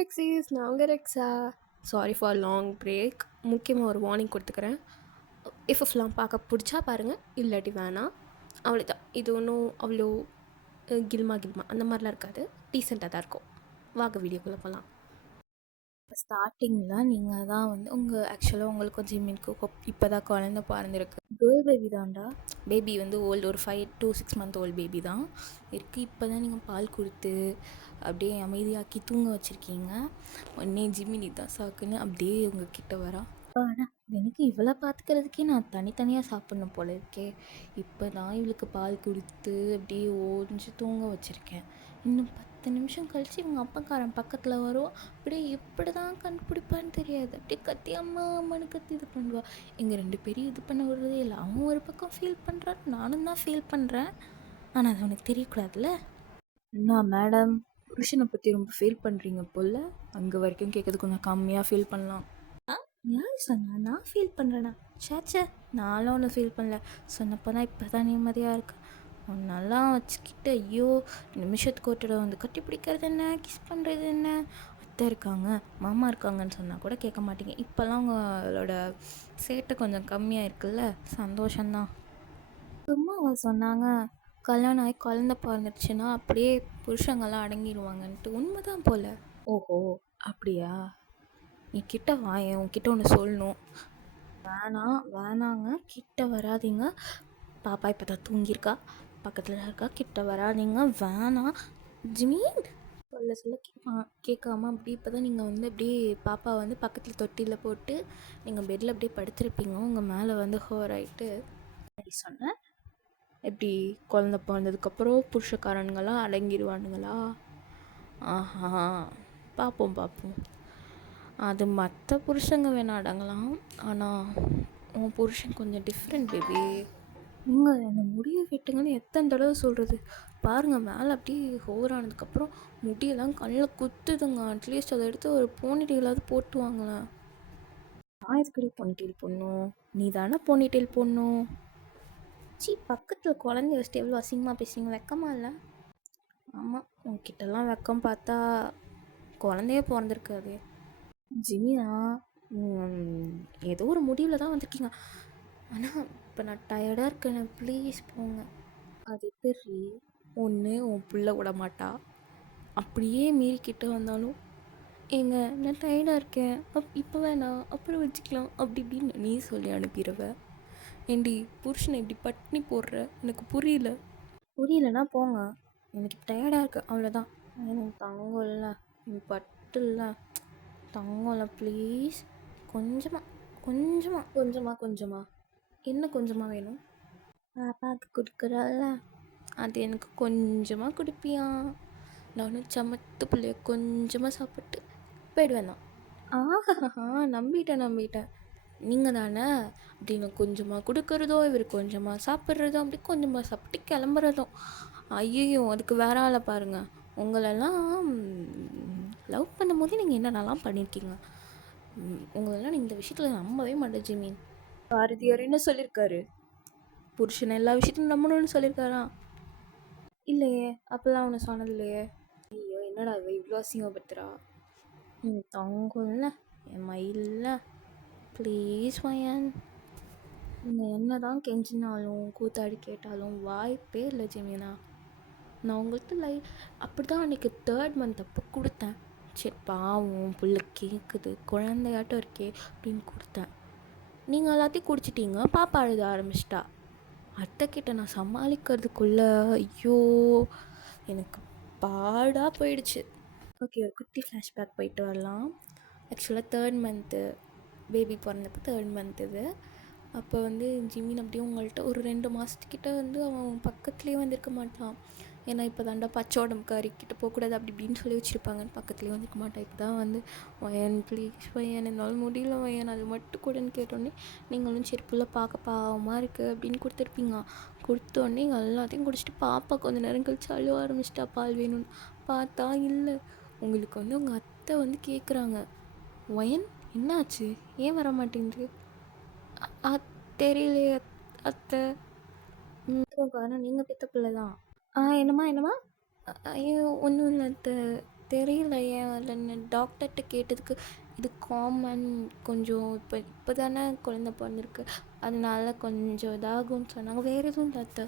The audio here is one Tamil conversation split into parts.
ரெக்ஸீஸ் நான் உங்கள் ரெக்ஸா. Sorry for long break. முக்கியமாக ஒரு வார்னிங் கொடுத்துக்கிறேன். எஃப்எஃப்லாம் பார்க்க பிடிச்சா பாருங்கள், இல்லாட்டி வேணாம். அவ்வளோதான். இது ஒன்றும் அவ்வளோ கில்மா அந்த மாதிரிலாம் இருக்காது. டீசெண்டாக தான் இருக்கும். வாங்க வீடியோக்குள்ளே போகலாம். ஸ்டார்டிங்கில் நீங்கள் தான் வந்து ஆக்சுவலாக உங்களுக்கு கொஞ்சம் ஜிம்மினுக்கு இப்போ தான் குழந்த பிறந்திருக்கு. கேர்ள் பேபி தான்டா. பேபி வந்து ஓல்டு, ஒரு 5 to 6 month ஓல்டு பேபி தான் இருக்குது. இப்போ தான் நீங்கள் பால் கொடுத்து அப்படியே அமைதியாக்கி தூங்க வச்சுருக்கீங்க. உடனே ஜிம்மினி தான் சாக்குன்னு அப்படியே உங்ககிட்ட வரா. ஆனால் எனக்கு இவளை பார்த்துக்கிறதுக்கே நான் தனித்தனியாக சாப்பிட்ணும் போல இருக்கே. இப்போ தான் இவளுக்கு பால் கொடுத்து அப்படியே ஓஞ்சி தூங்க வச்சுருக்கேன். இன்னும் 10 நிமிஷம் கழித்து இவங்க அப்பாக்காரன் பக்கத்தில் வரும். அப்படியே எப்படி தான் கண்டுபிடிப்பான்னு தெரியாது. அப்படியே கத்தி அம்மா அம்மானு கத்தி இது பண்ணுவா. எங்கள் 2 பேரையும் இது பண்ண விடுறதே இல்லை. அவன் ஒரு பக்கம் ஃபீல் பண்ணுறான், நானும் தான் ஃபீல் பண்ணுறேன். ஆனால் அது அவனுக்கு தெரியக்கூடாதுல்ல. என்ன மேடம், புருஷனை பற்றி ரொம்ப ஃபீல் பண்ணுறீங்க போல். அங்கே வரைக்கும் கேட்குறது கொஞ்சம் கம்மியாக ஃபீல் பண்ணலாம். யார் சொன்னா நான் ஃபீல் பண்ணுறேன்னா? சேச்சே, நானும் ஒன்று ஃபீல் பண்ணல. சொன்னப்போ தான் இப்போ தான் நிம்மதியாக இருக்கு. நல்லா வச்சுக்கிட்டு ஐயோ நிமிஷத்துக்கு ஒரு தடவை வந்து கட்டி பிடிக்கிறது என்ன, கிஸ் பண்ணுறது என்ன, அத்தை இருக்காங்க மாமா இருக்காங்கன்னு சொன்னால் கூட கேட்க மாட்டீங்க. இப்போல்லாம் உங்களோட சேட்டை கொஞ்சம் கம்மியாக இருக்குல்ல, சந்தோஷந்தான். சும்மா அவ சொன்னாங்க கல்யாணம் ஆகி குழந்த பிறந்துடுச்சுன்னா அப்படியே புருஷங்கள்லாம் அடங்கிடுவாங்கன்ட்டு. உண்மைதான் போல். ஓஹோ அப்படியா? நீ கிட்ட வாயேன், உன்கிட்ட ஒன்று சொல்லணும். வேணாங்க, கிட்ட வராதிங்க. பாப்பா இப்போ தான் தூங்கியிருக்கா, பக்கத்தில் இருக்கா, கிட்ட வராதிங்க, வேணாம். ஜிமீன் சொல்ல கேட்காம அப்படி இப்போ தான் நீங்கள் வந்து அப்படியே பாப்பா வந்து பக்கத்தில் தொட்டியில் போட்டு நீங்கள் பெட்டில் அப்படியே படுத்திருப்பீங்க. உங்கள் மேலே வந்து ஹோர் ஆகிட்டு அப்படி சொன்னேன். எப்படி குழந்த பிறந்ததுக்கப்புறம் புருஷக்காரனுங்களாம் அடங்கிடுவானுங்களா? ஆஹா, பார்ப்போம். அது மற்ற புருஷங்க வேணா அடங்கலாம், ஆனால் உன் புருஷன் கொஞ்சம் டிஃப்ரெண்ட் பேபி. அந்த முடியை வெட்டுங்கன்னு எத்தனை தடவை சொல்கிறது பாருங்கள். மேலே அப்படியே ஹோர் ஆனதுக்கப்புறம் முடியெல்லாம் கண்ணில் குத்துதுங்க. அட்லீஸ்ட் அதை எடுத்து ஒரு போனிடெயிலாவது போட்டு வாங்களேன். நான் எதுக்கடி போனிடெயில் போடணும்? நீ தானே போனிடெயில் போடணும். பக்கத்தில் குழந்தைய வச்சுட்டு எவ்வளோ அசிங்கமாக பேசுறீங்க, வெக்கமா இல்லை? ஆமாம், உங்ககிட்டலாம் வெக்கம் பார்த்தா குழந்தையே பிறந்திருக்காது. ஜிமினா, ஏதோ ஒரு முடிவில் தான் வந்திருக்கீங்க. ஆனால் இப்போ நான் டயர்டாக இருக்கேன், ப்ளீஸ் போங்க. அது எப்படி? ஒன்று உன் பிள்ளை விட மாட்டா, அப்படியே மீறிக்கிட்ட வந்தாலும் ஏங்க நான் டயர்டாக இருக்கேன், இப்போ வேணாம் அப்புறம் வச்சுக்கலாம் அப்படி இப்படின்னு நீ சொல்லி அனுப்பிடுவ. ஏண்டி புருஷனை இப்படி பட்னி போடுற? எனக்கு புரியலன்னா போங்க. எனக்கு டயர்டாக இருக்கு, அவ்வளோதான். எனக்கு தங்கம் இல்லை, பட்டு இல்லை, தங்கம் இல்லை, ப்ளீஸ். கொஞ்சமாக என்ன கொஞ்சமாக வேணும்? பாப்பாவுக்கு கொடுக்குறல்ல, அது எனக்கு கொஞ்சமாக கொடுப்பியா? நானும் சமத்து பிள்ளைய கொஞ்சமாக சாப்பிட்டு போயிடுவேன் தான். ஆஹா, நம்பிட்டேன். நீங்கள் தானே அப்படின்னு கொஞ்சமாக கொடுக்குறதோ, இவர் கொஞ்சமாக சாப்பிட்றதோ, அப்படி கொஞ்சமாக சாப்பிட்டு கிளம்புறதும். ஐயோ, அதுக்கு வேற ஆளை பாருங்கள். உங்களெல்லாம் லவ் பண்ணும் போதே நீங்கள் என்னென்னலாம் பண்ணியிருக்கீங்க. உங்களெல்லாம் இந்த விஷயத்தில் நம்பவே மாட்டேன் ஜிமீன். பாரதியார் என்ன சொல்லியிருக்காரு? புருஷன் எல்லா விஷயத்தையும் நம்பணும்னு சொல்லியிருக்காரா? இல்லையே, அப்போல்லாம் அவனை சொன்னது இல்லையே. ஐயோ, என்னடா இவ்வளோ அசிங்கப்படுத்துறா? தங்கம் இல்லை, என் மயில்ல, ப்ளீஸ் வயன். நீங்கள் என்ன தான் கெஞ்சினாலும் கூத்தாடி கேட்டாலும் வாய்ப்பே இல்லை ஜெமினா. நான் உங்களுக்கு அப்படி தான் அன்றைக்கி 3rd month அப்போ கொடுத்தேன். சரி பாவம் புள்ள கேட்குது, குழந்தையாட்டம் இருக்கே அப்படின்னு கொடுத்தேன். நீங்கள் எல்லாத்தையும் குடிச்சிட்டீங்க. பாப்பா அழுத ஆரம்பிச்சிட்டா. அத்தைக்கிட்ட நான் சமாளிக்கிறதுக்குள்ளே ஐயோ எனக்கு பாடாக போயிடுச்சு. ஓகே, ஒரு குட்டி ஃப்ளாஷ்பேக் போயிட்டு வரலாம். ஆக்சுவலாக 3rd month baby பிறந்தப்போ 3rd month இது. அப்போ வந்து ஜிமின் அப்படியே உங்கள்கிட்ட ஒரு 2 மாதத்துக்கிட்ட வந்து அவன் பக்கத்துலேயே வந்திருக்க மாட்டான். ஏன்னா இப்போ தாண்டா பச்சை உடம்புக்காரிக்கிட்ட போகக்கூடாது அப்படி இப்படின்னு சொல்லி வச்சுருப்பாங்கன்னு பக்கத்துலேயே வந்திருக்க மாட்டான். இப்போ தான் வந்து வயன் ப்ளீஸ் வயன், என்னால் முடியல வயன், அது மட்டும் கூடன்னு கேட்டோடனே நீங்களும் சரி புள்ள பார்க்க பாவமாக இருக்குது அப்படின்னு கொடுத்துருப்பீங்க. கொடுத்தோடனே எல்லாத்தையும் குடிச்சிட்டு பாப்பா கொஞ்சம் நேரம் கழிச்சு அழுவ ஆரம்பிச்சிட்டா பால் வேணும்னு. பார்த்தா இல்லை, உங்களுக்கு வந்து உங்கள் அத்தை வந்து கேட்குறாங்க, வயன் என்னாச்சு, ஏன் வர மாட்டேங்குது? தெரியலையே அத்தை. காரணம் நீங்கள் பெற்ற பிள்ளை தான். என்னம்மா? ஐயோ ஒன்றும் இல்லை அத்தை, தெரியல ஏன் இல்லைன்னு. டாக்டர்கிட்ட கேட்டதுக்கு இது காமன், கொஞ்சம் இப்போ தானே குழந்த பிறந்திருக்கு, அதனால கொஞ்சம் இதாகும்னு சொன்னாங்க. வேறு எதுவும் இல்லை அத்தை.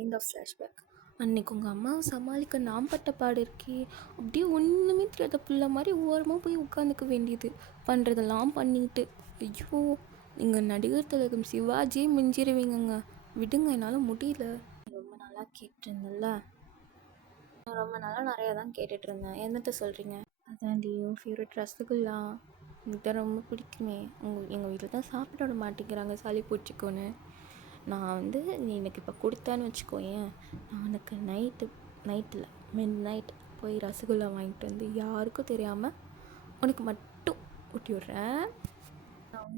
End of flashback. அன்னைக்கு உங்கள் அம்மாவை சமாளிக்க நான் பட்ட பாடு இருக்கே, அப்படியே ஒன்றுமே தெரியாத பிள்ளை மாதிரி ஓரமாக போய் உட்காந்துக்க வேண்டியது, பண்ணுறதெல்லாம் பண்ணிட்டு. ஐயோ, நீங்கள் நடிகர் திலகம் சிவாஜியே மிஞ்சிருவீங்கங்க. விடுங்க, என்னால் முடியல. ரொம்ப நாளாக கேட்டிருந்தேன்ல, ரொம்ப நாளாக நிறையா தான் கேட்டுட்ருந்தேன். என்னத்தை சொல்கிறீங்க? அதான்டி உன் ஃபேவரட் ரசகுல்லா, எனக்கு தான் ரொம்ப பிடிக்குமே. எங்கள் வீட்டில் தான் சாப்பிட விட மாட்டேங்கிறாங்க, சளி பிடிச்சிக்கோன்னு. நான் வந்து நீ எனக்கு இப்போ கொடுத்தான்னு வச்சுக்கோயேன், நான் உனக்கு நைட்டில் மிட் நைட் போய் ரசகுல்லா வாங்கிட்டு வந்து யாருக்கும் தெரியாமல் உனக்கு மட்டும் ஊட்டி விட்றேன். நான்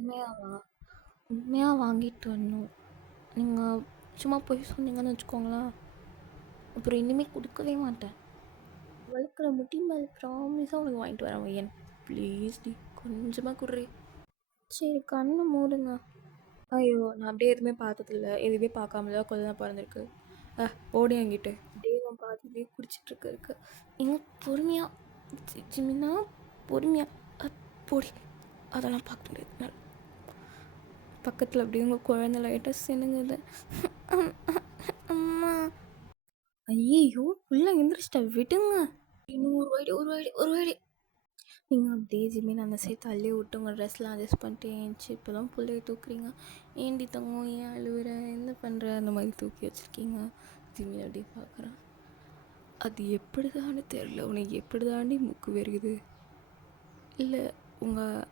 உண்மையாக வாங்கிட்டு வரணும். நீங்கள் சும்மா போய் சொன்னீங்கன்னு வச்சுக்கோங்களேன், அப்புறம் இனிமேல் கொடுக்கவே மாட்டேன். வளர்க்குற முட்டி மேல் ப்ராமிஸாக உனக்கு வாங்கிட்டு வரேன் வையன். ப்ளீஸ் டி, கொஞ்சமாக குடுறி. சரி, கண்ணை மூடுங்க. ஐயோ, நான் அப்படியே எதுவுமே பார்த்ததில்ல, எதுவுமே பார்க்காமல குழந்தை பிறந்திருக்கு. ஓடி என்கிட்ட அப்படியே அவன் பார்த்துட்டே குடிச்சிட்ருக்கு இருக்கு. எங்க பொறுமையாக ஜிமினா, பொறுமையாக போடி, அதெல்லாம் பார்க்க முடியாது. பக்கத்தில் அப்படியே உங்கள் குழந்தை லைட்டாக சினுங்குது. அம்மா, ஐயோ புள்ள எந்திரிச்சிட்டா, விடுங்க. இன்னும் ஒரு வாடி நீங்கள் அப்படியே ஜிமின் அந்த சைடு தள்ளி விட்டு உங்கள் ட்ரெஸ்லாம் அட்ஜஸ்ட் பண்ணிட்டு ஏஞ்சி இப்போ தான் பிள்ளைய தூக்குறீங்க. ஏண்டி தங்கம், ஏன் அழுவுற, என்ன பண்ணுற, அந்த மாதிரி தூக்கி வச்சுருக்கீங்க. ஜிமின் அப்படியே பார்க்குறான். அது எப்படி தானே தெரில, உனக்கு எப்படி தாண்டி மூக்கு வருகுது? இல்லை உங்கள்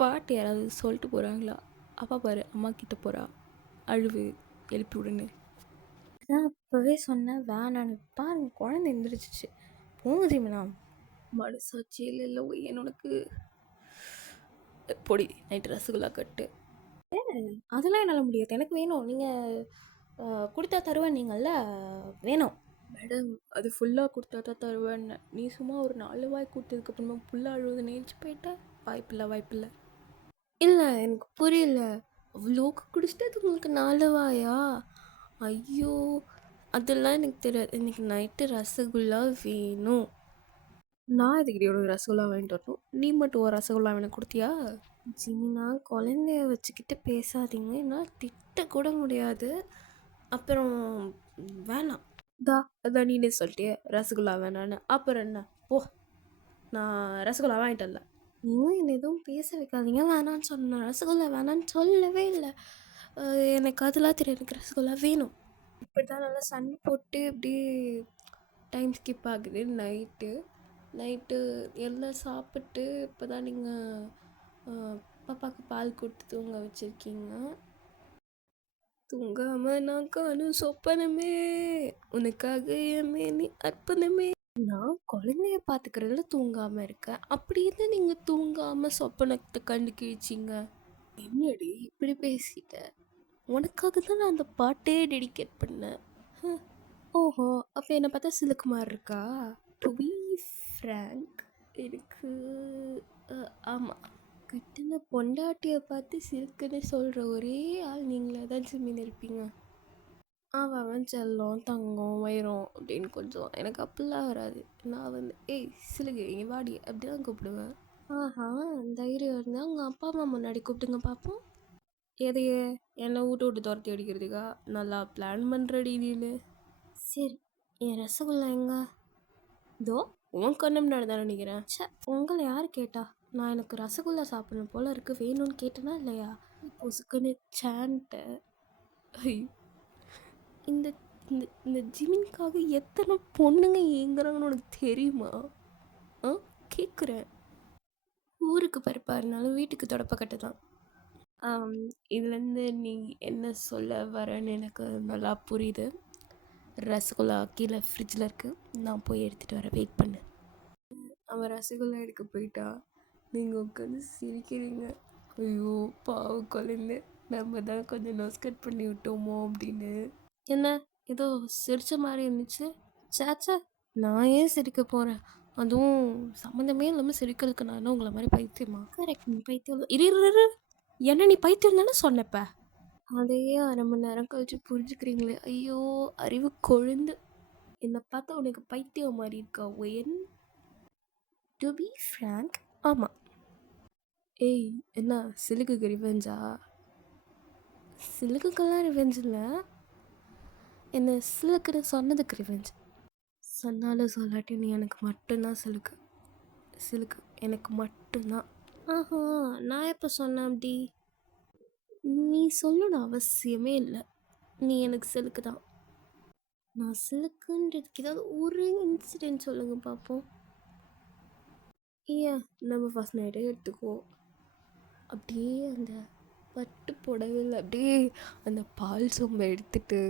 பாட்டு யாராவது சொல்லிட்டு போகிறாங்களா? அப்பா பாரு, அம்மா கிட்ட போகிறா, அழுவு, எழுப்பி விடுன்னு. நான் அப்போவே சொன்னேன் வேணான்னு. பாருங்க, குழந்தை எந்திரிச்சிச்சு. போங்க ஜிமினா. மனசாட்சியில் இல்லை என் உனக்கு. பொடி நைட்டு ரசகுல்லா கட்டு. அதெல்லாம் என்னால் முடியாது, எனக்கு வேணும். நீங்கள் கொடுத்தா தருவேன் நீங்கள்ல, வேணும். மேடம், அது ஃபுல்லாக கொடுத்தா தான் தருவேன்னு. நீ சும்மா ஒரு 4 வாய் கொடுத்ததுக்கப்புறமா ஃபுல்லாக அழுவது நினச்சி போயிட்டேன். வாய்ப்பில்லை. இல்லை, எனக்கு புரியல. அவ்வளோக்கு குடிச்சிட்டு அது உங்களுக்கு 4 வாயா? ஐயோ, அதெல்லாம் எனக்கு தெரியாது. இன்னைக்கு நைட்டு ரசகுல்லா வேணும். நான் எதுக்கிட்டே உனக்கு ரசகுல்லா வாங்கிட்டு வரணும்? நீ மட்டும் ஒரு ரசகுல்லா எனக்கு கொடுத்தியா? ஜிமினா, குழந்தைய வச்சுக்கிட்டு பேசாதீங்க, என்னால் திட்டக்கூட முடியாது. அப்புறம் வேணாம். அதான் நீனே சொல்லிட்டியே ரசகுல்லா வேணான்னு, அப்புறம் என்ன? ஓ, நான் ரசகுல்லா வாங்கிட்டு வரல. நீங்கள் என்னை எதுவும் பேச வைக்காதீங்க. வேணான்னு சொன்னேன், ரசகுல்லா வேணான்னு சொல்லவே இல்லை. எனக்கு அதெல்லாம் தெரியும், எனக்கு ரசகுல்லா வேணும். இப்படி தான் நல்லா சண்டை போட்டு இப்படி டைம் ஸ்கிப் ஆகுது. நைட்டு எல்லாம் சாப்பிட்டு இப்போ தான் நீங்கள் பாப்பாவுக்கு பால் கொடுத்து தூங்க வச்சுருக்கீங்க. தூங்காம நான் காணும் சொப்பனமே, உனக்காக எமே நீ அர்ப்பணமே. நான் குழந்தைய பார்த்துக்கிறதுல தூங்காமல் இருக்கேன், அப்படி இருந்து நீங்கள் தூங்காமல் சொப்பனத்தை கண்டு கிழிச்சிங்க. என்னடி இப்படி பேசிட்ட? உனக்காக தான் நான் அந்த பாட்டே டெடிகேட் பண்ணேன். ஓஹோ, அப்போ என்னை பார்த்தா சிலுக்குமார் இருக்கா? டு பி ஃப்ரேங்க், எனக்கு ஆமாம், கட்டின பொண்டாட்டியை பார்த்து சிறுக்குன்னு சொல்கிற ஒரே ஆள் நீங்களே தான் ஜிமின் இருப்பீங்க. அவன் செல்லம், தங்கம், வைரம் அப்படின்னு கொஞ்சம். எனக்கு அப்படிலாம் வராது. நான் வந்து ஏய் சிலுகு, இங்கே வாடி அப்படி தான் கூப்பிடுவேன். ஆஹா, தைரியம் இருந்தால் உங்கள் அப்பா அம்மா முன்னாடி கூப்பிட்டுங்க பார்ப்போம். எதையே என்னை விட்டு துரத்தி அடிக்கிறதுக்கா? நல்லா பிளான் பண்ணுறடி நீனு. சரி, என் ரசகுல்லா எங்க? இதோ உன் கண்ணு முன்னாடி தானே நினைக்கிறேன். சே, உங்களை யார் கேட்டா? நான் எனக்கு ரசகுல்லா சாப்பிடணும் போல இருக்கு, வேணும்னு கேட்டேனா இல்லையா? பொசுக்குன்னு சான்ட்ட. இந்த இந்த இந்த ஜிமின்காக எத்தனை பொண்ணுங்க ஏங்குறாங்கன்னு உனக்கு தெரியுமா? கேட்குறேன். ஊருக்கு பருப்பாக இருந்தாலும் வீட்டுக்கு தொடப்பக்கட்டு தான். இதுலேருந்து நீ என்ன சொல்ல வரேன்னு எனக்கு நல்லா புரியுது. ரசகுல்லா கீழே ஃப்ரிட்ஜில் இருக்குது, நான் போய் எடுத்துகிட்டு வரேன், வெயிட் பண்ணு. அவன் ரசகுல்லா எடுக்க போயிட்டா, நீங்கள் உட்காந்து சிரிக்கிறீங்க. ஐயோ பாவ குழந்தை, நம்ம தான் கொஞ்சம் நோஸ் கட் பண்ணி விட்டோமோ அப்படின்னு. என்ன ஏதோ சிரித்த மாதிரி இருந்துச்சு? சேச்சா, நான் ஏன் சிரிக்க போகிறேன்? அதுவும் சம்மந்தமே இல்லாமல் சிரிக்கிறதுக்கு நான் என்ன உங்களை மாதிரி பைத்தியமா? கரெக்ட், நீ பைத்தியம் இரு. என்ன நீ பைத்தியம் தானே சொன்னப்ப? அதையே 1/2 மணி நேரம் கழிச்சு புரிஞ்சுக்கிறீங்களே. ஐயோ, அறிவு கொழுந்து. என்னை பார்த்தா உனக்கு பைத்தியம் மாதிரி இருக்கா ஒயன்? டு பி ஃப்ரேங்க் ஆமாம். ஏய் என்ன சிலுக்குக்கு ரிவெஞ்சா? சிலுக்குக்கெல்லாம் ரிவெஞ்ச் இல்லை, என்ன சிலுக்குன்னு சொன்னதுக்கு ரிவெஞ்ச். சொன்னாலும் சொல்லாட்டி நீ எனக்கு மட்டும்தான் சிலுக்கு. சிலுக்கு எனக்கு மட்டும்தான். ஆஹா, நான் எப்போ சொன்னேன் அப்படி? நீ சொல்லணும் அவசியமே இல்லை. நீ எனக்கு சிலுக்கு தான். நான் சிலுக்குன்றதுக்கு ஏதாவது ஒரு இன்சிடென்ட் சொல்லுங்க பார்ப்போம். ஏன் நம்ம ஃபஸ்ட் நைட்டே எடுத்துக்கோ. அப்படியே அந்த பட்டு புடவையில் அப்படியே அந்த பால் சொம்பை எடுத்துட்டு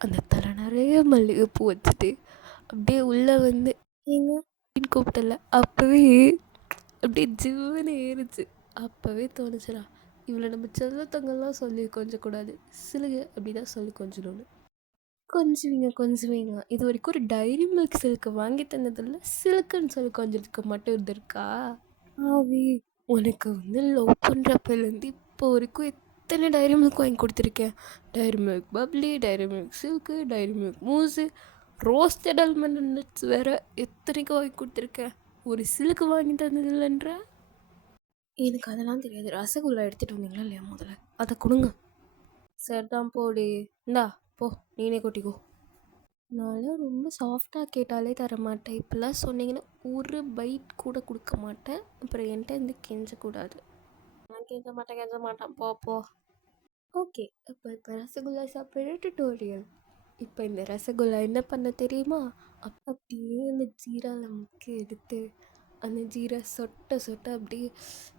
அந்த தலை நிறைய மல்லிகைப்பூ வச்சுட்டு அப்படியே உள்ளே வந்து ஏங்க அப்படின்னு கூப்பிட்டல, அப்போவே அப்படியே ஜிவ்வுன்னு ஏறிச்சு. அப்போவே தோணுச்சுடா, இவ்வளோ நம்ம செல்லத்தங்கள்லாம் சொல்லி கொஞ்சக்கூடாது, சிலுகு அப்படி தான் சொல்லி கொஞ்சணும்னு. கொஞ்சுவீங்க. இது வரைக்கும் ஒரு டைரி மில்க் சில்க்கு வாங்கி தந்ததில்ல, சில்க்குன்னு சொல்லி கொஞ்சத்துக்கு மட்டும் இருந்திருக்கா? ஆவி, உனக்கு வந்து லவ் பண்ணுறப்பிலேருந்து இப்போ வரைக்கும் எத்தனை டைரி மில்க் வாங்கி கொடுத்துருக்கேன். Dairy Milk bubbly, Dairy Milk silk, Dairy Milk mousse, roasted almond nuts வேறு எத்தனைக்கு வாங்கி கொடுத்துருக்கேன். ஒரு சில்க்கு வாங்கி தந்ததில்லைன்ற. எனக்கு அதெல்லாம் தெரியாது. ரசகுல்லா எடுத்துகிட்டு வந்தீங்களா இல்லையா? முதல்ல அதை கொடுங்க. சரிதான் போடி, இந்தா போ, நீனே கொட்டிக்கோ. நான்லாம் ரொம்ப சாஃப்டாக கேட்டாலே தரமாட்டேன். இப்போல்லாம் சொன்னீங்கன்னா ஒரு பைட் கூட கொடுக்க மாட்டேன். அப்புறம் என்கிட்ட வந்து கெஞ்சக்கூடாது. நான் கெஞ்ச மாட்டேன், போ. ஓகே, இப்போ ரசகுல்லா சாப்பிட்ற டுட்டோரியல். இப்போ இந்த ரசகுல்லா என்ன பண்ண தெரியுமா? அப்படியே அந்த ஜீராவில் முக்கி எடுத்து அந்த ஜீரா சொட்ட அப்படியே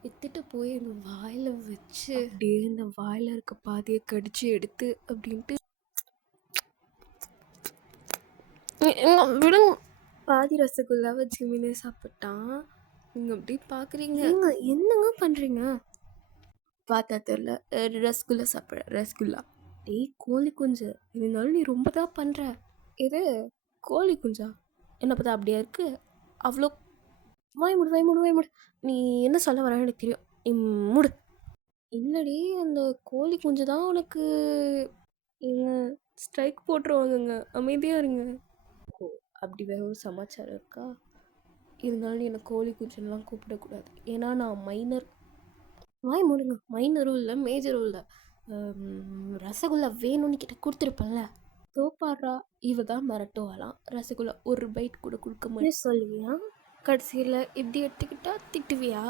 எடுத்துட்டு போய் அந்த வாயில் வச்சு அப்படியே இந்த வாயில் இருக்க பாதியை கடிச்சு எடுத்து அப்படின்ட்டு விடுங்க. பாதி ரசகுல்லா வச்சு மீனே சாப்பிட்டான். நீங்கள் அப்படி பார்க்குறீங்க. என்னங்க பண்ணுறீங்க? பார்த்தா தெரில, ரசகுல்லா சாப்பிட்ற ரசகுல்லா. டேய் கோழி குஞ்சு, இருந்தாலும் நீ ரொம்ப தான் பண்ணுற. இது கோழி குஞ்சா? என்ன பார்த்தா அப்படியா இருக்கு? அவ்வளோ வாய் மூடு. நீ என்ன சொல்ல வர எனக்கு தெரியும், நீ மூடு. இல்லடி, அந்த கோழி குஞ்சு தான் உனக்கு. ஸ்ட்ரைக் போட்டுருவாங்கங்க, அமைதியாக இருங்க. ஓ, அப்படி வேற ஒரு சமாச்சாரம் இருக்கா? இருந்தாலும் என்னை கோழி குஞ்சுலாம் கூப்பிடக்கூடாது, ஏன்னா நான் மைனர். வாய் மூடுங்க. மைனரும் இல்லை, மேஜரும் இல்லை. ரசகுல்லா வேணும்னு கிட்ட கொடுத்துருப்பேன்ல. தோப்பாடுறா, இவ தான் மிரட்டுவாளாம். ரசகுல்லா ஒரு பைட் கூட கொடுக்க மாட்டேன் சொல்லுவியா? கடைசியில் இப்படி எடுத்துக்கிட்டா திட்டுவியா?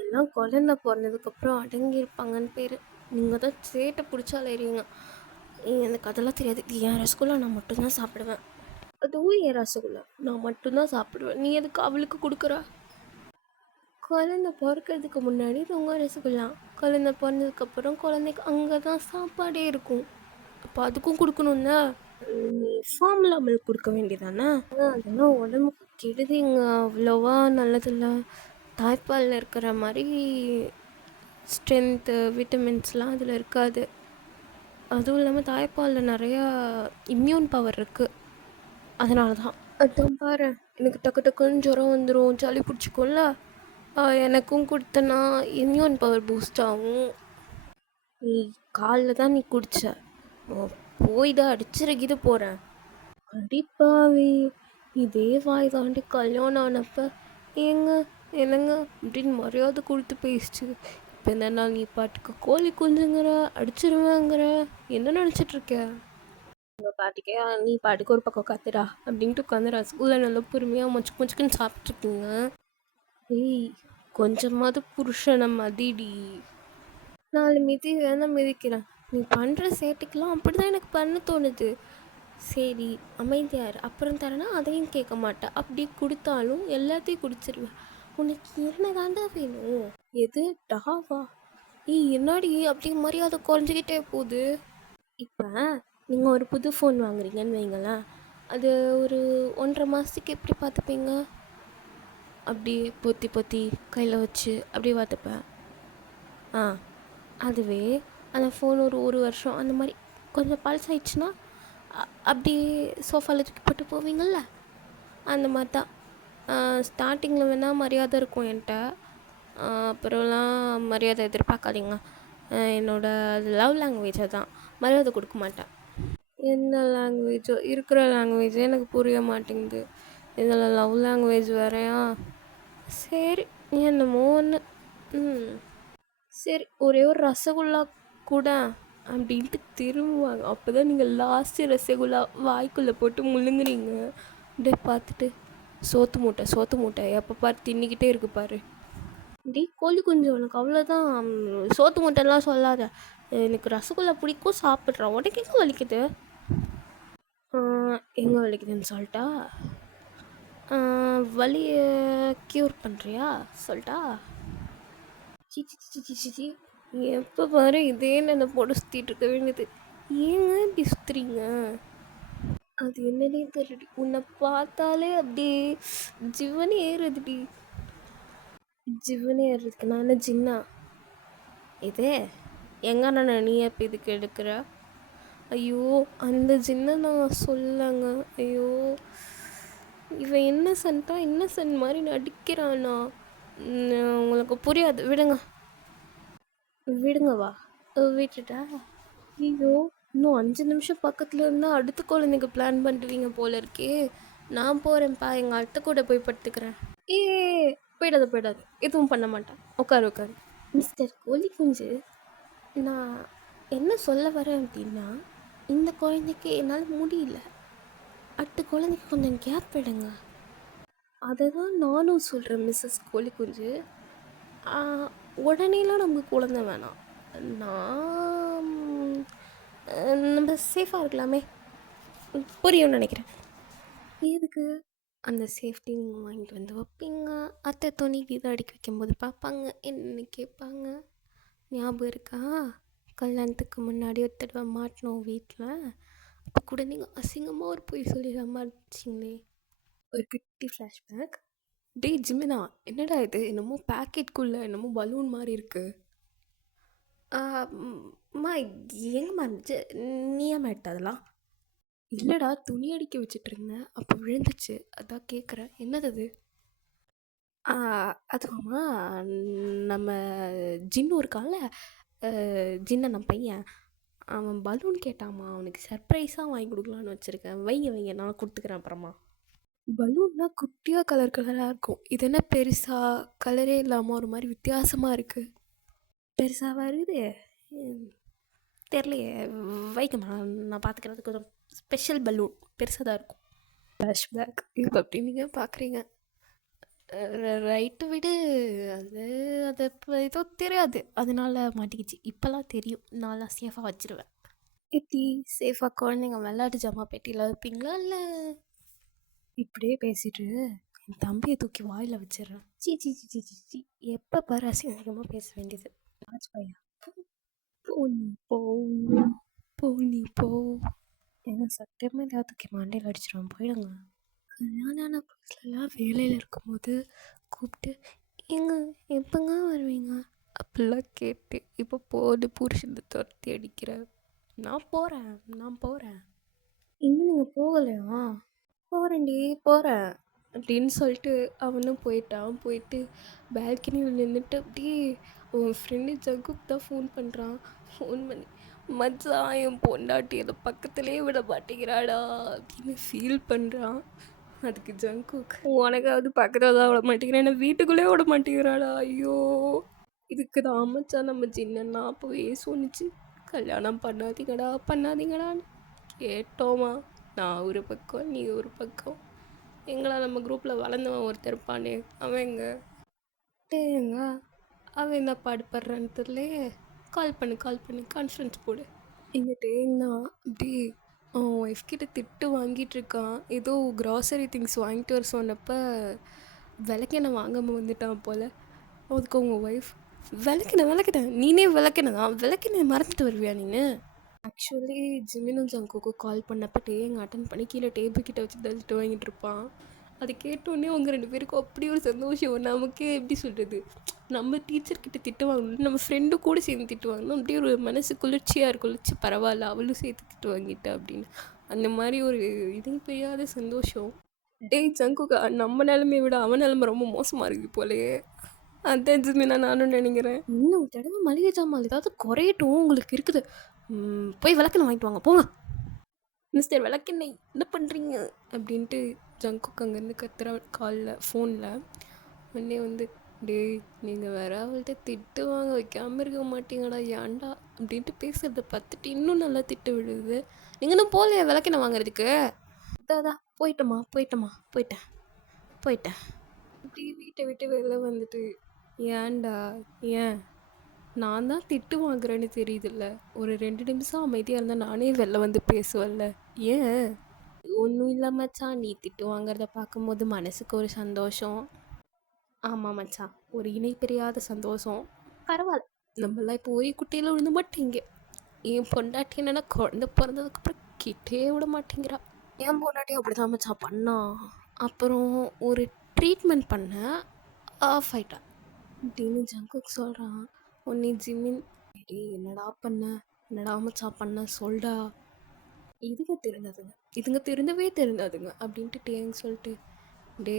எல்லாம் குழந்தை பிறந்ததுக்கப்புறம் அடங்கியிருப்பாங்கன்னு பேர். நீங்கள் தான் சேட்டை பிடிச்சாலேறீங்க. எனக்கு அதெல்லாம் தெரியாது. என் ரசகுல்லா நான் மட்டும்தான் சாப்பிடுவேன். அதுவும் என் ரசகுல்லா நான் மட்டும்தான் சாப்பிடுவேன். நீ எதுக்கு அவளுக்கு கொடுக்குறா? குழந்தை பிறக்கிறதுக்கு முன்னாடி உங்கள் ரசகுல்லா, குழந்தை பிறந்ததுக்கப்புறம் குழந்தைக்கு அங்கே தான் சாப்பாடே இருக்கும். அப்போ அதுக்கும் கொடுக்கணும்ல. நீ ஃபார்முலா மில்க் கொடுக்க வேண்டியதானே? அதெல்லாம் உடம்புக்கு கெடுதிங்க, அவ்வளோவா நல்லதில்லை. தாய்ப்பாலில் இருக்கிற மாதிரி ஸ்ட்ரென்த்து விட்டமின்ஸ்லாம் அதில் இருக்காது. அதுவும் இல்லாமல் தாய்ப்பாலில் நிறையா இம்யூன் பவர் இருக்குது. அதனால தான். அதான் பாரு, எனக்கு டக்குன்னு ஜுரம் வந்துடும், சளி பிடிச்சிக்கும்ல. எனக்கும் கொடுத்தனா இம்யூன் பவர் பூஸ்ட் ஆகும். நீ காலில் தான் நீ குடிச்ச, போய் தான் அடிச்சிருக்கிது போகிறேன். அடிப்பாவி, இதே வாய் தாண்டி கல்யாணம் ஆனப்ப என்னங்க அப்படின்னு மரியாதை கொடுத்து பேசிச்சு. இப்போ என்னன்னா நீ பாட்டுக்கு கோழி குஞ்சுங்கிற, அடிச்சிருவேங்கிற, என்ன நினச்சிட்ருக்க? உங்கள் பாட்டுக்கே நீ பாட்டுக்கு ஒரு பக்கம் கத்துடா அப்படின்ட்டு உட்காந்து ரசகுல்லா நல்லா பொறுமையாக மொச்சுக்குன்னு சாப்பிட்ருக்கீங்க. ஏய், கொஞ்சமாவது புருஷனை மதிடி. 4 மிதி வேணா மிதிக்கிறேன். நீ பண்ணுற சேட்டுக்கெலாம் அப்படி தான் எனக்கு பண்ண தோணுது. சரி அமைதியார், அப்புறம் தரேன்னா அதையும் கேட்க மாட்டேன். அப்படி கொடுத்தாலும் எல்லாத்தையும் குடிச்சிருவேன். உனக்கு என்ன தாண்டா வேணும்? எது டாவா? என்னடி அப்படி மரியாதை குறைஞ்சிக்கிட்டே போகுது. இப்போ நீங்கள் ஒரு புது ஃபோன் வாங்குறீங்கன்னு வைங்களேன், அது ஒரு 1.5 மாதத்துக்கு எப்படி பார்த்துப்பீங்க? அப்படியே பொத்தி கையில் வச்சு அப்படியே பார்த்துப்பேன். அதுவே அந்த ஃபோன் ஒரு வருஷம் அந்த மாதிரி கொஞ்சம் பழசாயிடுச்சுன்னா அப்படியே சோஃபாவில் தூக்கி போட்டு போவீங்கள்ல, அந்த மாதிரி தான். ஸ்டார்டிங்கில் வேணால் மரியாதை இருக்கும் என்கிட்ட, அப்புறம்லாம் மரியாதை எதிர்பார்க்காதீங்க. என்னோடய லவ் லாங்குவேஜை தான், மரியாதை கொடுக்க மாட்டேன். என்ன லாங்குவேஜோ, இருக்கிற லாங்குவேஜே எனக்கு புரிய மாட்டேங்குது, இதில் லவ் லாங்குவேஜ் வேறையா? சரி, என்னமோ ஒன்று. ம் சரி, ஒரே ஒரு ரசகுல்லா கூட அப்படின்ட்டு திரும்புவாங்க. அப்போ தான் நீங்கள் லாஸ்ட்டு ரசகுல்லா வாய்க்குள்ளே போட்டு முழுங்குறீங்க. அப்படியே பார்த்துட்டு சோத்து மூட்டை சோத்து மூட்டை எப்போ பாரு தின்னிக்கிட்டே இருக்கு பாரு. டீ கோழி குஞ்சு, உனக்கு அவ்வளோதான். சோத்து மூட்டைலாம் சொல்லாத. எனக்கு ரசகுல்லா பிடிக்கும், சாப்பிட்றேன். உனக்கு எங்கே வலிக்குது? எங்கே வலிக்குதுன்னு சொல்லிட்டா? வலியை க்யூர் பண்ணுறியா சொல்லிட்டா? சிச்சி சிச்சி சிச்சி சிச்சி, எப்போ பாரு இதே நினைப்போட சுற்றிட்டு இருக்க வேண்டியது. ஏங்க இப்படி சுற்றுறீங்க? அது என்னன்னே தெரியலடி, உன்னை பார்த்தாலே அப்படியே ஜிவனே ஏறுதுடி. ஜிவனே ஏறுறதுக்கு நான் என்ன ஜின்னா? இது எங்க அண்ணனை நீ எப்போ இதுக்கு எடுக்கிற? ஐயோ, அந்த ஜின்னை நான் சொல்லங்க. ஐயோ, இவன் இன்னசென்ட் மாதிரி நடிக்கிறானா? உங்களுக்கு புரியாது, விடுங்க. விடுங்கவா? விட்டுட்டா? ஐயோ, இன்னும் 5 நிமிஷம் பக்கத்தில் இருந்தால் அடுத்த குழந்தைங்க பிளான் பண்ணுவீங்க போல இருக்கே. நான் போகிறேன்ப்பா, எங்கள் அத்தை கூட போய் படுத்துக்கிறேன். ஏ, போயிடாது, எதுவும் பண்ண மாட்டேன். உட்காரு. மிஸ்டர் கோழி குஞ்சு, நான் என்ன சொல்ல வரேன் அப்படின்னா, இந்த குழந்தைக்கு என்னால் முடியல. அடுத்த குழந்தைக்கு கொஞ்சம் கேப் விடுங்க. அதை தான் நானும் சொல்கிறேன் மிஸ்ஸஸ் கோழி குஞ்சு. உடனேலாம் நமக்கு குழந்தை வேணாம். நான் நம்ம சேஃபாக இருக்கலாமே. புரியும்னு நினைக்கிறேன். எதுக்கு அந்த சேஃப்டி நீங்கள் வாங்கிட்டு வந்து வைப்பீங்க, அத்தை துணி கீதை அடுக்கி வைக்கும்போது பார்ப்பாங்க, என்ன கேட்பாங்க. ஞாபகம் இருக்கா? கல்யாணத்துக்கு முன்னாடி ஒரு தடவை மாட்டினோம் வீட்டில். அப்போ கூட நீங்கள் அசிங்கமாக ஒரு பொய் சொல்லி சமாளிச்சிங்களே. ஒரு குட்டி ஃப்ளாஷ்பேக். டே ஜிமினா, என்னடா இது? என்னமோ பேக்கெட்குள்ளே என்னமோ பலூன் மாதிரி இருக்குது. அம்மா, எங்கம்மா இருந்துச்சு? நீயாம்மா எடுத்த அதெல்லாம்? இல்லைடா, துணி அடிக்க வச்சுட்டு இருந்தேன், அப்போ விழுந்துச்சு, அதான் கேட்குறேன். என்னது அது? அதுவாம்மா, நம்ம ஜின்னு இருக்கான்ல, ஜின்ன நம்ம பையன், அவன் பலூன் கேட்டாம்மா. அவனுக்கு சர்ப்ரைஸாக வாங்கி கொடுக்கலான்னு வச்சுருக்கேன். வைங்க, நான் கொடுத்துக்கிறேன் அப்புறமா. பலூன்னா குட்டியாக கலராக இருக்கும். இது என்ன பெருசாக கலரே இல்லாமல் ஒரு மாதிரி வித்தியாசமாக இருக்குது. பெருசாக இருக்குது, தெரியலையே. வைக்கம்மா, நான் பார்த்துக்கிறதுக்கு கொஞ்சம் ஸ்பெஷல் பலூன் பெருசாக தான் இருக்கும். ஃப்ளாஷ்பேக் இப்போ அப்படி நீங்கள் பார்க்குறீங்க. ரைட்டு விடு. அது அது இப்போ ஏதோ தெரியாது, அதனால மாட்டிக்கிச்சு. இப்போல்லாம் தெரியும், நான்லாம் சேஃபாக வச்சுருவேன். எப்படி சேஃபாக? குழந்தைங்க விளையாட்டு ஜாமான் பெட்டியில் வைப்பீங்களா, இல்லை இப்படியே பேசிட்டு என் தம்பியை தூக்கி வாயில் வச்சிடுறேன். சி, எப்போ பாரு அசிங்கமாக பேச வேண்டியது. ஆச்சு பையா, போ. ஏன்னா சத்தியமாக ஏதாவது தூக்கி மண்டையில் அடிச்சிடுவேன். போயிடுங்க. கல்யாணம் ஆன புதுசுலலாம் வேலையில் இருக்கும்போது கூப்பிட்டு, ஏங்க எப்போங்க வருவீங்க அப்படிலாம் கேட்டு, இப்போ போது புருஷனை துரத்தி அடிக்கிற. நான் போகிறேன். இன்னும் நீங்கள் போகலையா? போகிறேன் அப்படின்னு சொல்லிட்டு அவனும் போயிட்டு பால்கனியில் நின்றுட்டு அப்படியே உன் ஃப்ரெண்டு ஜங்குக்கு தான் ஃபோன் பண்ணி, மச்சான் என் பொண்டாட்டி அதை பக்கத்துலேயே விட மாட்டேங்கிறாடா அப்படின்னு ஃபீல் பண்ணுறான். அதுக்கு ஜங்குக், உனக்காவது பக்கத்தில் தான் விட மாட்டேங்கிறேன், என்ன வீட்டுக்குள்ளே விட மாட்டேங்கிறாடா. ஐயோ, இதுக்கு தான் மச்சான் நம்ம சின்னன்னா அப்போவே சொன்னிச்சு, கல்யாணம் பண்ணாதீங்கடான்னு. கேட்டோமா? நான் ஒரு பக்கம், நீ ஒரு பக்கம். எங்களா நம்ம குரூப்பில் வளர்ந்தவன் ஒருத்தர் இருப்பானே, அவன் எங்க? அவன் என்ன பாடுபடுறான்னு தெரியலையே. கால் பண்ணு கான்ஃபரன்ஸ் போடு. எங்கிட்டேங்கண்ணா அப்படி அவன் ஒய்ஃப் கிட்ட திட்டு வாங்கிட்டு இருக்கான். ஏதோ க்ராசரி திங்ஸ் வாங்கிட்டு வர சொன்னப்போ விளக்கெண்ணெய் வாங்காமல் வந்துட்டான் போல். அதுக்கு அவங்க ஒய்ஃப், விளக்கெண்ணெய் நீனே விளக்கெண்ணெய் மறந்துட்டு வருவியா நீனு? ஆக்சுவலி ஜிமினும் ஜங்குக்கு கால் பண்ணப்போ எங்கள் அட்டன் பண்ணி கீழே டேபிள் கிட்ட வச்சு தள்ளிட்டு வாங்கிட்டு இருப்பான். அதை கேட்டோடனே அவங்க 2 பேருக்கும் அப்படி ஒரு சந்தோஷம். நமக்கே எப்படி சொல்கிறது, நம்ம டீச்சர்கிட்ட திட்டு வாங்கணும், நம்ம ஃப்ரெண்டு கூட சேர்ந்து திட்டு வாங்கணும், அப்படியே ஒரு மனசு குளிர்ச்சியாக இருக்கும். பரவாயில்ல, அவளும் சேர்த்து திட்டு வாங்கிட்டா அப்படின்னு. அந்த மாதிரி ஒரு இது பெரியாத சந்தோஷம். டேய் ஜங்குக்கா, நம்ம நிலைமையை விட அவன் நிலைமை ரொம்ப மோசமாக இருக்குது போலையே. அதான் ஜிமினா நானும் நினைக்கிறேன். இன்னும் தடவை மளிகை ஜாமான் ஏதாவது குறையட்டும் உங்களுக்கு இருக்குது. போய் விளக்கெண்ணெய் வாங்கிட்டு வாங்க போங்க. மிஸ்டர் விளக்கெண்ணெய் என்ன பண்ணுறீங்க அப்படின்ட்டு ஜங்குக் அங்கேருந்து கத்துற காலில் ஃபோனில். உடனே வந்து, டேய் நீங்கள் வேற அவள்கிட்ட திட்டு வாங்க வைக்காமல் இருக்க மாட்டீங்கடா, ஏன்டா அப்படின்ட்டு பேசுகிறத பார்த்துட்டு இன்னும் நல்லா திட்டு விழுது. நீங்கள் இன்னும் போகலையா விளக்கெண்ணெய் வாங்குறதுக்கு? அதான் போயிட்டேன் இப்படி வீட்டை விட்டு வெளில வந்துட்டு, ஏன்டா ஏன் நான் தான் திட்டு வாங்குறேன்னு தெரியுதுல்ல, ஒரு 2 நிமிஷம் அமைதியாக இருந்தால் நானே வெளில வந்து பேசுவேன்ல, ஏன்? ஒன்றும் இல்லை மச்சான், நீ திட்டு வாங்குறத பார்க்கும்போது மனசுக்கு ஒரு சந்தோஷம். ஆமாம் மச்சான், ஒரு இணை பிரியாத சந்தோஷம். பரவாயில்ல, நம்மளாம் இப்போ ஒரே குட்டையில் விழுந்து மாட்டேங்க. என் பொண்டாட்டி என்னன்னா குழந்த பிறந்ததுக்கப்புறம் கிட்டே விட மாட்டேங்கிறா. என் பொண்டாட்டி அப்படி தான் மச்சான் பண்ணா. அப்புறம் ஒரு ட்ரீட்மெண்ட் பண்ண ஆஃப் ஆயிட்டா அப்படின்னு ஜங்குக் சொல்கிறான். ஒன்னே ஜிமின், என்னடா மச்சான் பண்ண சொல்டா. இதுங்க திருந்தவே தெரிந்தாதுங்க அப்படின்ட்டு டேன்னு சொல்லிட்டு, டே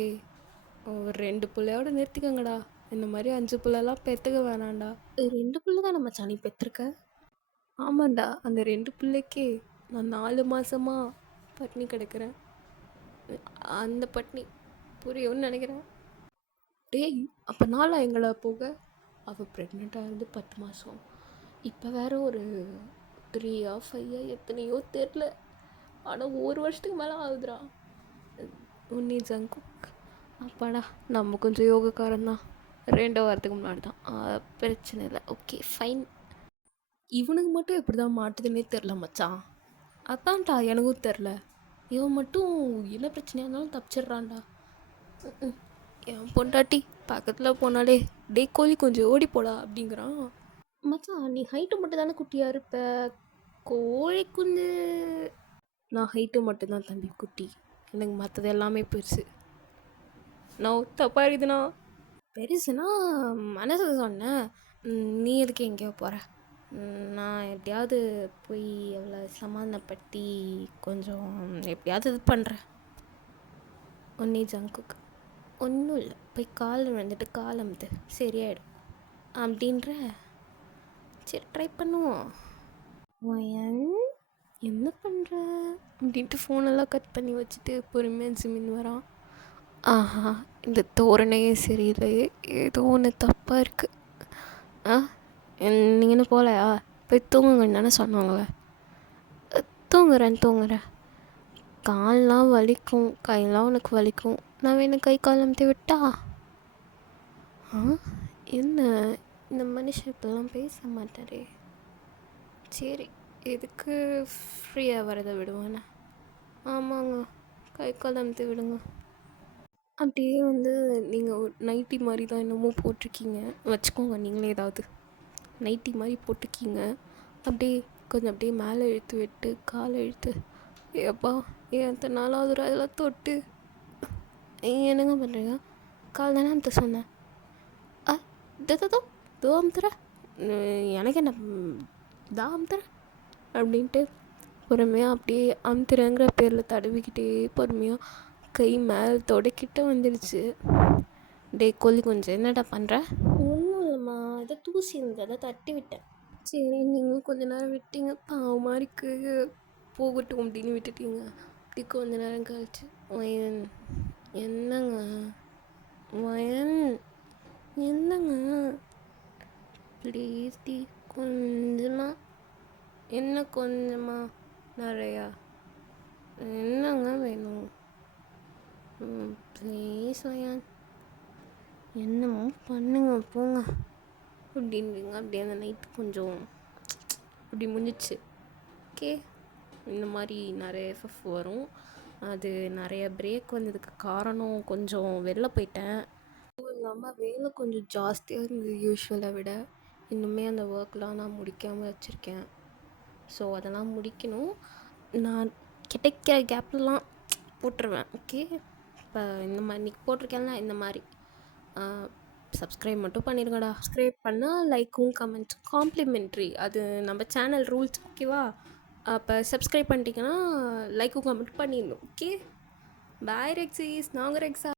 ஒரு 2 பிள்ளையோட நிறுத்திக்கங்கடா, இந்த மாதிரி 5 பிள்ளைலாம் பெற்றுக்க வேணாண்டா. 2 பிள்ளை தான் நம்ம சனி பெற்றிருக்க. ஆமாண்டா, அந்த 2 பிள்ளைக்கே நான் 4 மாதமா பட்னி கிடக்கிறேன். அந்த பட்னி புரியும்னு நினைக்கிறேன். டேய் அப்போ நாளா எங்களா போக? அவள் ப்ரெக்னெண்ட்டாக இருந்து 10 மாதம், இப்போ வேற ஒரு 3 5 எத்தனையோ தெரில, ஆனால் 1 வருஷத்துக்கு மேலே ஆகுதுடா. உன்னி ஜங்குக், அப்பாடா நம்ம கொஞ்சம் யோகக்காரன் தான். 2 வாரத்துக்கு முன்னாடி தான், பிரச்சனை இல்லை, ஓகே ஃபைன். இவனுக்கு மட்டும் எப்படி தான் மாட்டுதுன்னே தெரில மச்சான். அதான்டா எனக்கும் தெரில, இவன் மட்டும் என்ன பிரச்சனையாக இருந்தாலும் தப்பிச்சிட்றான்டா. என் பொண்டாட்டி பக்கத்தில் போனாலே டே கோழி கொஞ்சம் ஓடி போடா அப்படிங்கிறான். மச்சான் நீ ஹைட்டு மட்டும் தானே குட்டியாக இருப்ப, கோழி குஞ்சு. நான் ஹைட்டு மட்டும்தான் தம்பி குட்டி, எனக்கு மற்றது எல்லாமே பெருசு. நான் தப்பாக இருக்குதுண்ணா. பெருசுனா மனசு சொன்னேன். நீ எதுக்கு எங்கேயோ போகிற? நான் எப்படியாவது போய் அவளை சமாதானப்படுத்தி கொஞ்சம் எப்படியாவது இது பண்ணுறேன். ஒன்னே ஜங்குக்கு, ஒன்றும் இல்லை, போய் கால் விழுந்துட்டு கால் அமுத்து சரியாயிடும் அப்படின்ற. சரி ட்ரை பண்ணுவோம். என்ன பண்ணுற அப்படின்ட்டு ஃபோனெல்லாம் கட் பண்ணி வச்சுட்டு பொறுமையாக ஜிமின் வரான். ஆஹா, இந்த தோரணையே சரியில்லையே, ஏதோ ஒன்று தப்பாக இருக்குது. நீங்கள் என்ன போகலையா? போய் தூங்குங்கன்னு தானே சொன்னாங்களே. தூங்குறேன். கால்லாம் வலிக்கும், கையெல்லாம் உனக்கு வலிக்கும், நான் வேணும் கை கால் அமுத்தி விட்டா? என்ன இந்த மனுஷன் இப்பெல்லாம் பேச மாட்டாரே. சரி, எதுக்கு ஃப்ரீயாக வரதை விடுவானே. ஆமாங்க, கை கால் அமுத்தி விடுங்க. அப்படியே வந்து நீங்கள் நைட்டி மாதிரி தான் என்னமோ போட்டிருக்கீங்க, வச்சுக்கோங்க நீங்களே ஏதாவது நைட்டி மாதிரி போட்டிருக்கீங்க. அப்படியே கொஞ்சம் அப்படியே மேலே இழுத்து விட்டு காலை இழுத்து, ஏப்பா எத்தனை நாளாவது அதெல்லாம் தொட்டு என்னங்க பண்ணுறீங்க? கால் தானே அமுத்த சொன்னேன். தோ அமுத்துற, எனக்கு என்ன தா அமுத்துற அப்படின்ட்டு பொறுமையாக அப்படியே அமுத்துறங்கிற பேரில் தடவிக்கிட்டே பொறுமையாக கை மேலே தொடக்கிட்ட வந்துடுச்சு. டே கோழி கொஞ்சம் என்னடா பண்ணுற? ஒன்றும் இல்லைம்மா, இதை தூசி இருந்ததை தட்டி விட்டேன். சரி நீங்களும் கொஞ்ச நேரம் விட்டீங்க, பாவமாக இருக்கு, போகட்டும் அப்படின்னு விட்டுட்டீங்க. அப்படி கொஞ்ச நேரம் கழிச்சு, வயன் என்னங்க வயன் என்னங்க ப்ளீஸ் டி கொஞ்சமா, என்ன கொஞ்சமா நிறையா, என்னங்க வேணும் ப்ளீஸ் வயன், என்னமோ பண்ணுங்க போங்க அப்படின்னுங்க. அப்படியே அந்த நைட்டு கொஞ்சம் அப்படி முடிஞ்சிச்சு. ஓகே, இந்த மாதிரி நிறைய எஃப்எஃப் வரும். அது நிறைய பிரேக் வந்ததுக்கு காரணம் கொஞ்சம் வெளில போயிட்டேன். அதுவும் இல்லாமல் வேலை கொஞ்சம் ஜாஸ்தியாக இருந்தது யூஸ்வலை விட. இன்னுமே அந்த ஒர்க்லாம் நான் முடிக்காமல் வச்சுருக்கேன். ஸோ அதெல்லாம் முடிக்கணும். நான் கிடைக்கிற கேப்லாம் போட்டுருவேன். ஓகே, இப்போ இந்த மாதிரி இன்றைக்கி போட்டிருக்கேன்ல, இந்த மாதிரி சப்ஸ்கிரைப் மட்டும் பண்ணிடுங்கடா. சப்ஸ்கிரைப் பண்ணால் லைக்கும் கமெண்ட்ஸ் காம்ப்ளிமெண்ட்ரி, அது நம்ம சேனல் ரூல்ஸ். ஓகேவா? அப்போ சப்ஸ்கிரைப் பண்ணிட்டீங்கன்னா லைக்கும் கமெண்ட் பண்ணிடணும். ஓகே, பாய் ரெக்ஸீஸ், நாங்கள் ரெக்ஸா.